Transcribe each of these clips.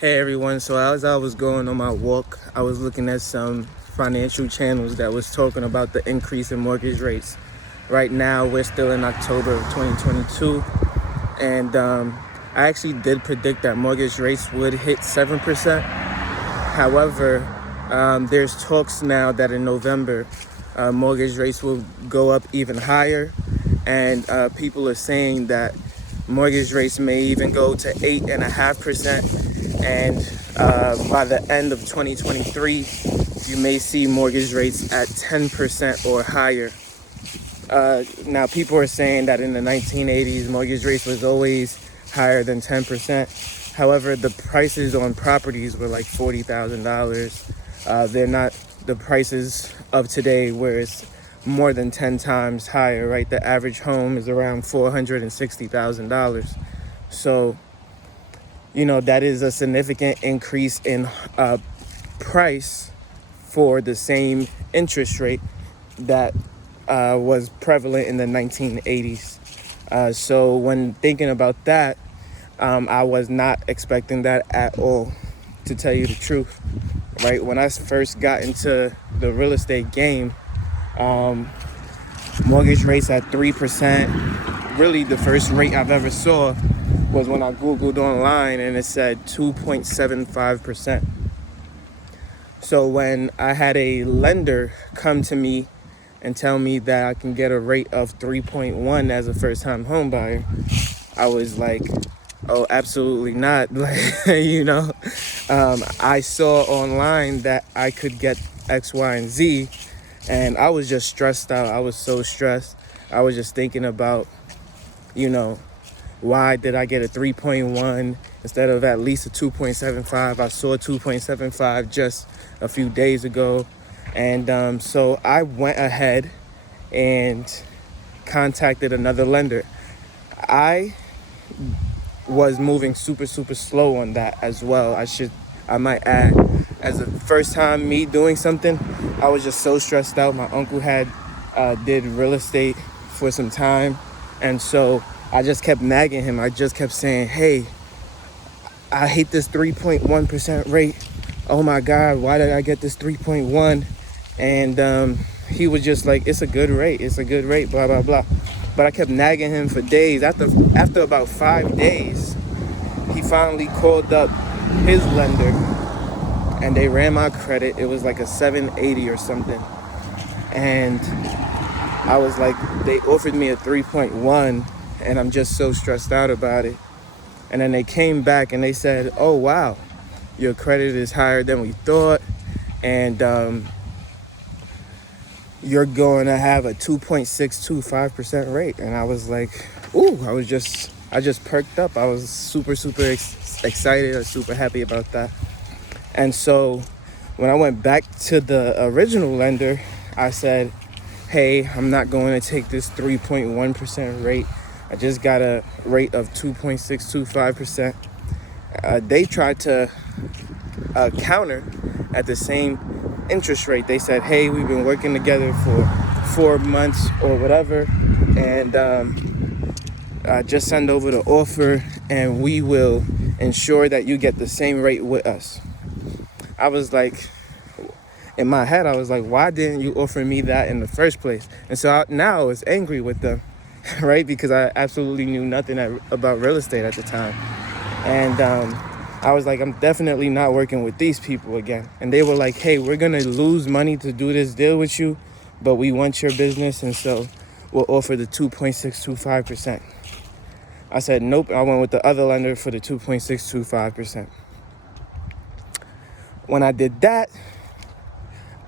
Hey everyone, so as I was going on my walk, I was looking at some financial channels that was talking about the increase in mortgage rates. Right now, we're still in October of 2022, and I actually did predict that mortgage rates would hit 7%. However, there's talks now that in November, mortgage rates will go up even higher, and people are saying that mortgage rates may even go to 8.5%, and by the end of 2023, you may see mortgage rates at 10% or higher. Now, people are saying that in the 1980s, mortgage rates was always higher than 10%. However, the prices on properties were like $40,000. They're not the prices of today, where it's more than 10 times higher, right? The average home is around $460,000. So, that is a significant increase in price for the same interest rate that was prevalent in the 1980s. So when thinking about that, I was not expecting that at all, to tell you the truth, right? When I first got into the real estate game, mortgage rates at 3%, really the first rate I've ever saw was when I Googled online and it said 2.75%. So when I had a lender come to me and tell me that I can get a rate of 3.1 as a first-time home buyer, I was like, oh, absolutely not. I saw online that I could get X, Y, and Z, and I was just stressed out. I was so stressed. I was just thinking about, why did I get a 3.1 instead of at least a 2.75? I saw 2.75 just a few days ago. And so I went ahead and contacted another lender. I was moving super slow on that as well. I might add, as a first time me doing something, I was just so stressed out. My uncle had did real estate for some time, and so I just kept nagging him. I just kept saying, hey, I hate this 3.1% rate. Oh my God, why did I get this 3.1? And he was just like, it's a good rate, blah, blah, blah. But I kept nagging him for days. After about 5 days, he finally called up his lender and they ran my credit. It was like a 780 or something. And I was like, they offered me a 3.1 and I'm just so stressed out about it. And then they came back and they said, oh, wow, your credit is higher than we thought. And you're going to have a 2.625% rate. And I was like, ooh, I just perked up. I was super excited. I was super happy about that. And so when I went back to the original lender, I said, hey, I'm not going to take this 3.1% rate. I just got a rate of 2.625%. They tried to counter at the same interest rate. They said, hey, we've been working together for 4 months or whatever, and just send over the offer and we will ensure that you get the same rate with us. I was like, in my head, I was like, why didn't you offer me that in the first place? And so now I was angry with them, right? Because I absolutely knew nothing about real estate at the time. And I was like, I'm definitely not working with these people again. And they were like, hey, we're going to lose money to do this deal with you, but we want your business, and so we'll offer the 2.625%. I said, nope. I went with the other lender for the 2.625%. When I did that,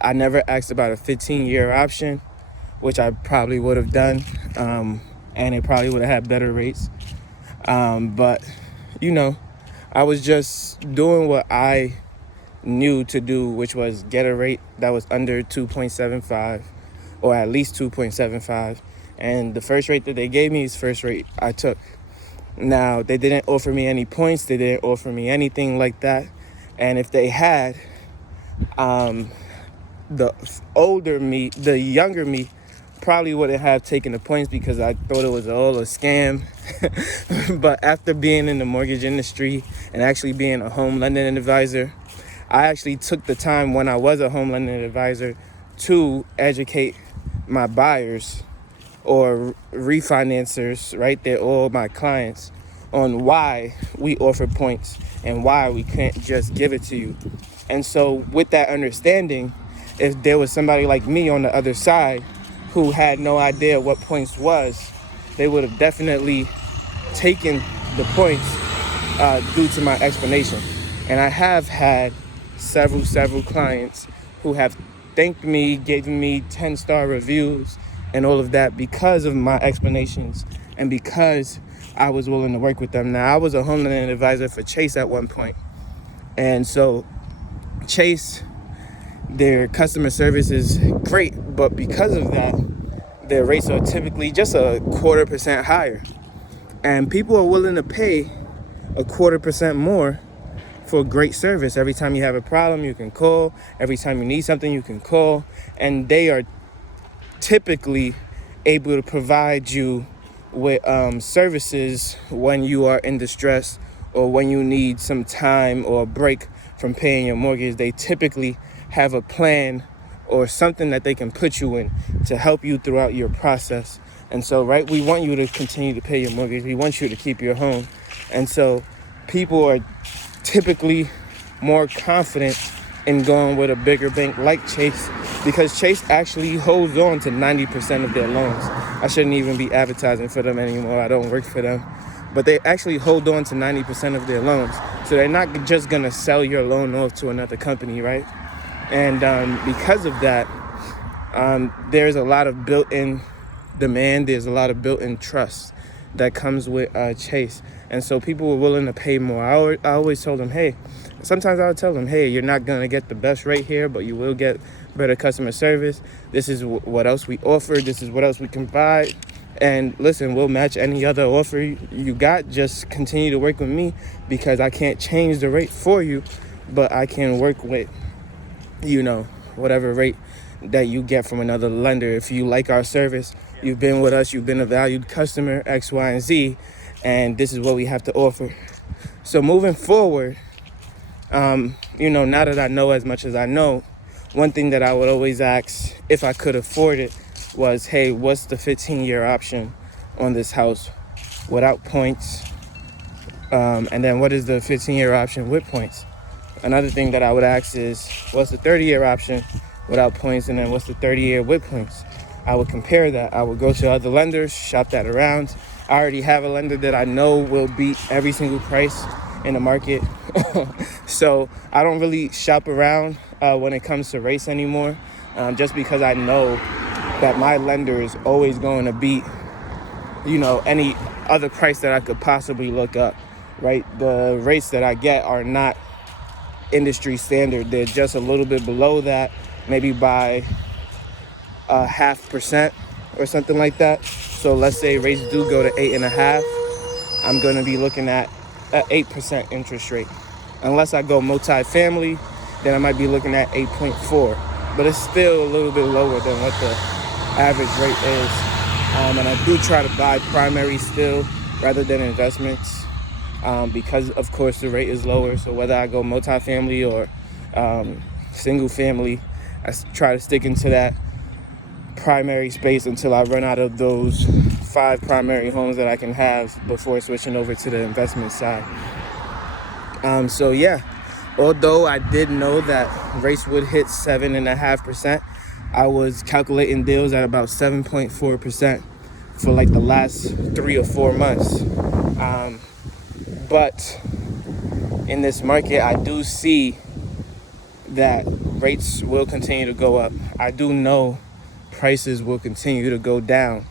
I never asked about a 15-year option, which I probably would have done, and it probably would have had better rates. But, I was just doing what I knew to do, which was get a rate that was under 2.75 or at least 2.75. And the first rate that they gave me is the first rate I took. Now, they didn't offer me any points. They didn't offer me anything like that. And if they had, the younger me probably wouldn't have taken the points because I thought it was all a scam. But after being in the mortgage industry and actually being a home lending advisor, I actually took the time when I was a home lending advisor to educate my buyers or refinancers, right? They're all my clients, on why we offer points and why we can't just give it to you. And so with that understanding, if there was somebody like me on the other side who had no idea what points was, they would have definitely taken the points due to my explanation. And I have had several clients who have thanked me, giving me 10-star reviews and all of that because of my explanations and because I was willing to work with them. Now, I was a home lending advisor for Chase at one point. And so Chase, their customer service is great, but because of that, their rates are typically just a 0.25% higher. And people are willing to pay a 0.25% more for great service. Every time you have a problem, you can call. Every time you need something, you can call. And they are typically able to provide you with services when you are in distress or when you need some time or a break from paying your mortgage. They typically have a plan or something that they can put you in to help you throughout your process. And so, right, we want you to continue to pay your mortgage. We want you to keep your home. And so people are typically more confident in going with a bigger bank like Chase, because Chase actually holds on to 90% of their loans. I shouldn't even be advertising for them anymore. I don't work for them. But they actually hold on to 90% of their loans. So they're not just going to sell your loan off to another company, right? And because of that, there's a lot of built-in demand. There's a lot of built-in trust that comes with Chase. And so people were willing to pay more. I always told them, hey, sometimes I would tell them, hey, you're not going to get the best rate here, but you will get better customer service. This is what else we offer. This is what else we can provide. And listen, we'll match any other offer you got. Just continue to work with me, because I can't change the rate for you, but I can work with, whatever rate that you get from another lender. If you like our service, you've been with us, you've been a valued customer, X, Y, and Z, and this is what we have to offer. So moving forward, now that I know as much as I know, one thing that I would always ask if I could afford it was, hey, what's the 15-year option on this house without points? And then what is the 15-year option with points? Another thing that I would ask is, what's the 30-year option without points? And then what's the 30-year with points? I would compare that. I would go to other lenders, shop that around. I already have a lender that I know will beat every single price in the market. So I don't really shop around when it comes to rates anymore, just because I know that my lender is always going to beat, any other price that I could possibly look up, right? The rates that I get are not industry standard. They're just a little bit below that, maybe by 0.5% or something like that. So let's say rates do go to 8.5, I'm going to be looking at an 8% interest rate. Unless I go multifamily, then I might be looking at 8.4, but it's still a little bit lower than what the average rate is. And I do try to buy primary still rather than investments, because of course the rate is lower. So whether I go multifamily or single family, I try to stick into that primary space until I run out of those 5 primary homes that I can have before switching over to the investment side. So yeah, although I did know that rates would hit 7.5%, I was calculating deals at about 7.4% for like the last 3 or 4 months. But in this market, I do see that rates will continue to go up. I do know prices will continue to go down.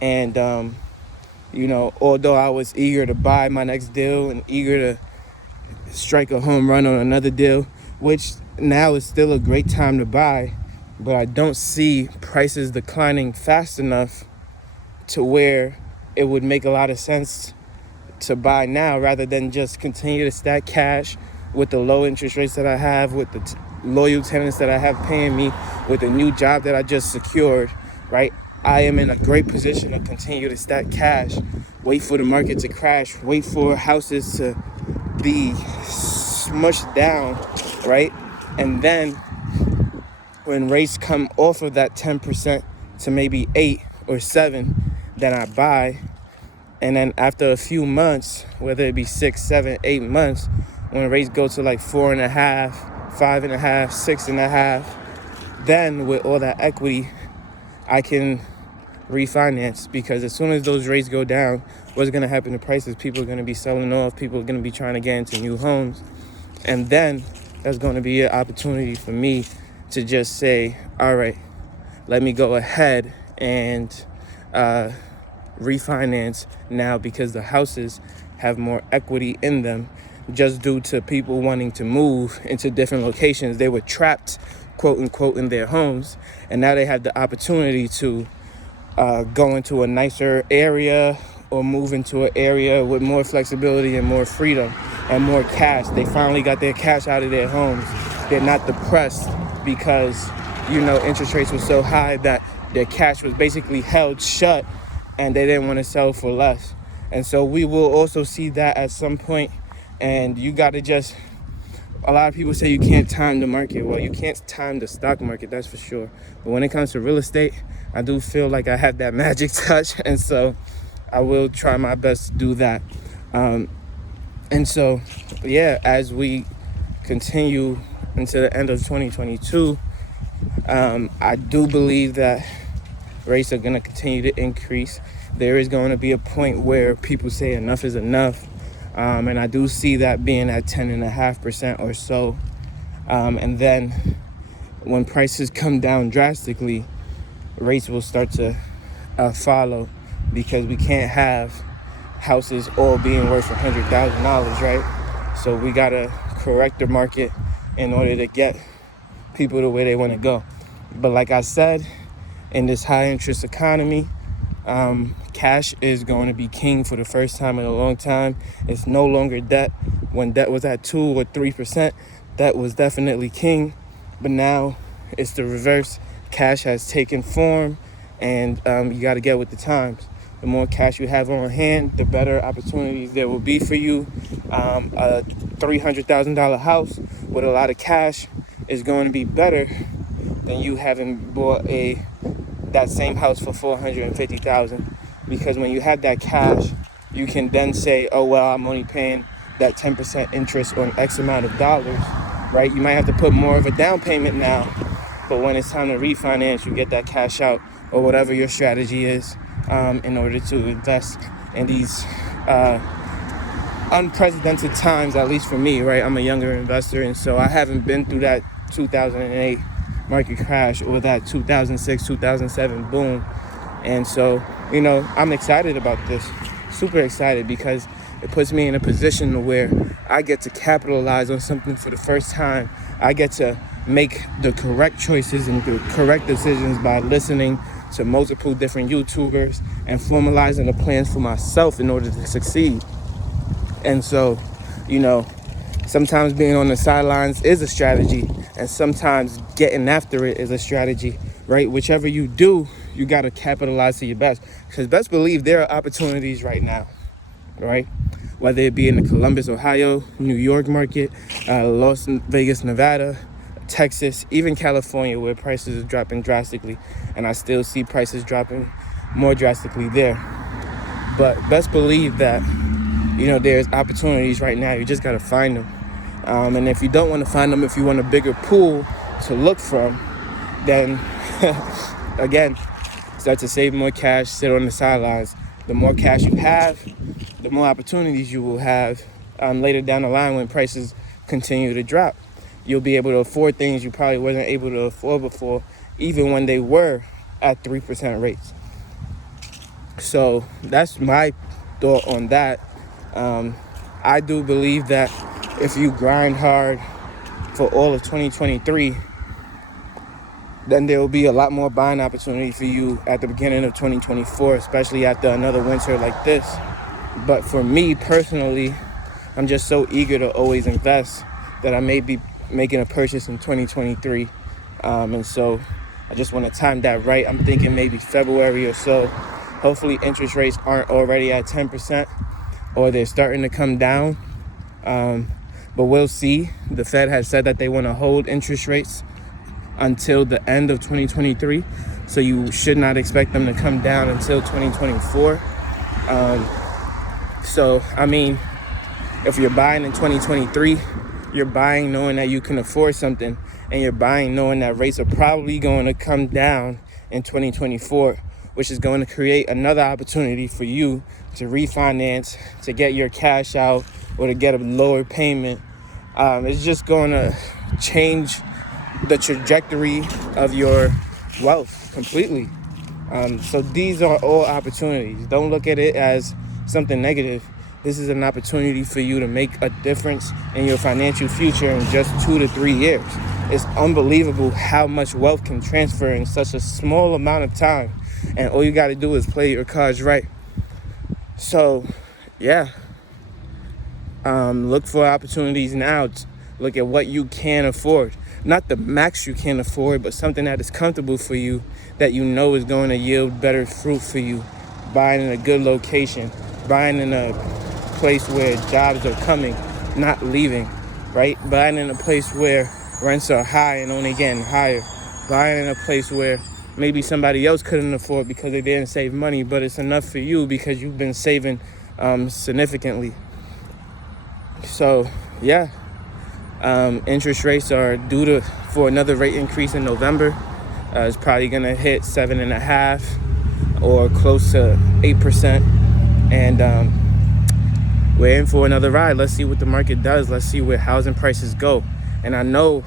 And, although I was eager to buy my next deal and eager to strike a home run on another deal, which now is still a great time to buy, but I don't see prices declining fast enough to where it would make a lot of sense to buy now rather than just continue to stack cash with the low interest rates that I have, with the loyal tenants that I have paying me, with the new job that I just secured, right? I am in a great position to continue to stack cash, wait for the market to crash, wait for houses to be smushed down, right? And then when rates come off of that 10% to maybe 8 or 7, then I buy. And then after a few months, whether it be 6, 7, 8 months, when rates go to like 4.5, 5.5, 6.5, then with all that equity, I can refinance, because as soon as those rates go down, what's going to happen to prices? People are going to be selling off. People are going to be trying to get into new homes. And then that's going to be an opportunity for me to just say, all right, let me go ahead and refinance now, because the houses have more equity in them, just due to people wanting to move into different locations. They were trapped, quote unquote, in their homes, and now they have the opportunity to go into a nicer area or move into an area with more flexibility and more freedom and more cash. They finally got their cash out of their homes. They're not depressed because, interest rates were so high that their cash was basically held shut and they didn't want to sell for less. And so we will also see that at some point. And you got to a lot of people say you can't time the market. Well, you can't time the stock market, that's for sure. But when it comes to real estate, I do feel like I have that magic touch. And so I will try my best to do that. And so, yeah, as we continue into the end of 2022, I do believe that rates are going to continue to increase. There is going to be a point where people say enough is enough. And I do see that being at 10.5% or so. And then when prices come down drastically, rates will start to follow, because we can't have houses all being worth $100,000, right? So we got to correct the market in order to get people to where they want to go. But like I said, in this high interest economy, cash is going to be king for the first time in a long time. It's no longer debt. When debt was at 2 or 3%, that was definitely king. But now it's the reverse. Cash has taken form, and you got to get with the times. The more cash you have on hand, the better opportunities there will be for you. A $300,000 house with a lot of cash is going to be better than you having bought that same house for $450,000, because when you have that cash, you can then say, oh well, I'm only paying that 10% interest on X amount of dollars, right? You might have to put more of a down payment now, but when it's time to refinance, you get that cash out, or whatever your strategy is, in order to invest in these unprecedented times, at least for me, right? I'm a younger investor, and so I haven't been through that 2008 market crash or that 2006, 2007 boom. And so, I'm excited about this, super excited, because it puts me in a position where I get to capitalize on something for the first time. I get to make the correct choices and the correct decisions by listening to multiple different YouTubers and formalizing the plans for myself in order to succeed. And so, sometimes being on the sidelines is a strategy, and sometimes getting after it is a strategy, right? Whichever you do, you got to capitalize to your best, because best believe there are opportunities right now, right? Whether it be in the Columbus, Ohio, New York market, Las Vegas, Nevada, Texas, even California, where prices are dropping drastically, and I still see prices dropping more drastically there. But best believe that, there's opportunities right now. You just got to find them. And if you don't want to find them, if you want a bigger pool to look from, then, again, start to save more cash, sit on the sidelines. The more cash you have, the more opportunities you will have later down the line when prices continue to drop. You'll be able to afford things you probably wasn't able to afford before, even when they were at 3% rates. So that's my thought on that. I do believe that if you grind hard for all of 2023, then there will be a lot more buying opportunity for you at the beginning of 2024, especially after another winter like this. But for me personally, I'm just so eager to always invest that I may be making a purchase in 2023. And so, I just want to time that right. I'm thinking maybe February or so. Hopefully interest rates aren't already at 10% or they're starting to come down. But we'll see. The Fed has said that they want to hold interest rates until the end of 2023. So you should not expect them to come down until 2024. So, I mean, if you're buying in 2023, you're buying knowing that you can afford something, and you're buying knowing that rates are probably going to come down in 2024, which is going to create another opportunity for you to refinance, to get your cash out, or to get a lower payment. It's just going to change the trajectory of your wealth completely. So these are all opportunities. Don't look at it as something negative. This is an opportunity for you to make a difference in your financial future in just 2 to 3 years. It's unbelievable how much wealth can transfer in such a small amount of time. And all you got to do is play your cards right. So, yeah. Look for opportunities now. Look at what you can afford. Not the max you can afford, but something that is comfortable for you, that you know is going to yield better fruit for you. Buying in a good location. Buying in a place where jobs are coming, not leaving, right? Buying in a place where rents are high and only getting higher. Buying in a place where maybe somebody else couldn't afford because they didn't save money, but it's enough for you because you've been saving significantly. So, yeah. Interest rates are due for another rate increase in November. It's probably going to hit 7.5% or close to 8%. And we're in for another ride. Let's see what the market does. Let's see where housing prices go. And I know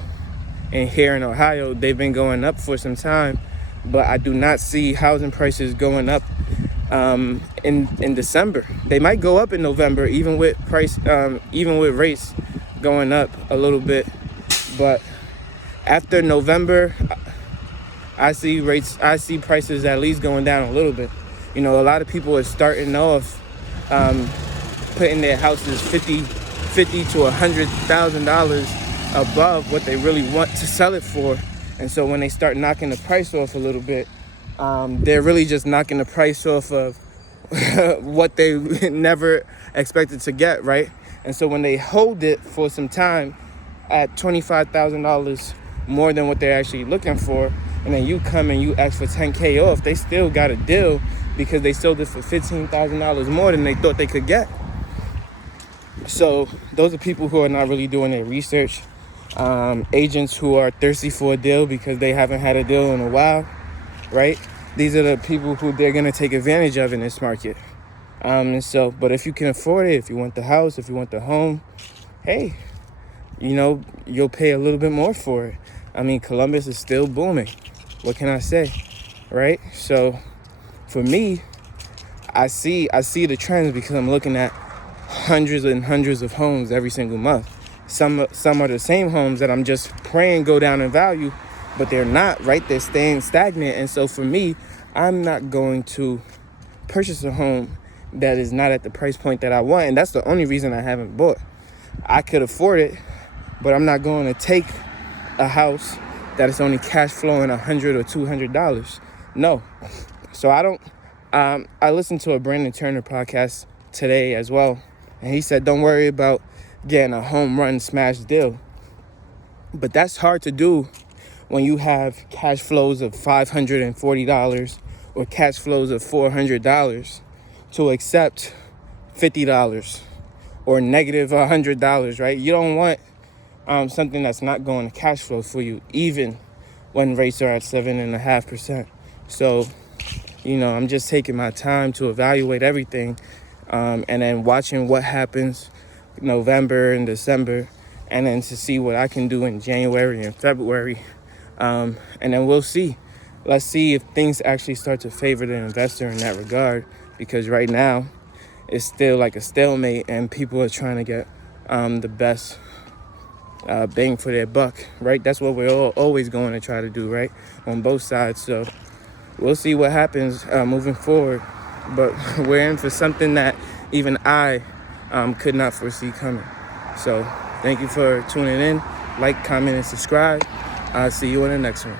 here in Ohio, they've been going up for some time, but I do not see housing prices going up in December. They might go up in November, even with rates going up a little bit. But after November, I see prices at least going down a little bit. You know, a lot of people are starting off putting their houses $50,000 to $100,000 above what they really want to sell it for. And so when they start knocking the price off a little bit, they're really just knocking the price off of what they never expected to get, right? And so when they hold it for some time at $25,000 more than what they're actually looking for, and then you come and you ask for $10K off, they still got a deal because they sold it for $15,000 more than they thought they could get. So those are people who are not really doing their research. Agents who are thirsty for a deal because they haven't had a deal in a while, right? These are the people who they're going to take advantage of in this market. But if you can afford it, if you want the house, if you want the home, hey, you know, you'll pay a little bit more for it. I mean, Columbus is still booming. What can I say, right? So for me, I see the trends because I'm looking at hundreds and hundreds of homes every single month. Some are the same homes that I'm just praying go down in value, but they're not, right? They're staying stagnant. And so for me, I'm not going to purchase a home that is not at the price point that I want. And that's the only reason I haven't bought. I could afford it, but I'm not going to take a house that is only cash flowing $100 or $200. No. So I listened to a Brandon Turner podcast today as well. And he said, don't worry about getting a home run smash deal. But that's hard to do when you have cash flows of $540 or cash flows of $400 to accept $50 or negative $100, right? You don't want something that's not going to cash flow for you, even when rates are at 7.5%. So, you know, I'm just taking my time to evaluate everything and then watching what happens November and December, and then to see what I can do in January and February. And then we'll see. Let's see if things actually start to favor the investor in that regard, because right now it's still like a stalemate and people are trying to get the best bang for their buck, right? That's what we're all always going to try to do, right? On both sides. So we'll see what happens moving forward. But we're in for something that even I could not foresee coming. So thank you for tuning in. Like, comment, and subscribe. I'll see you in the next one.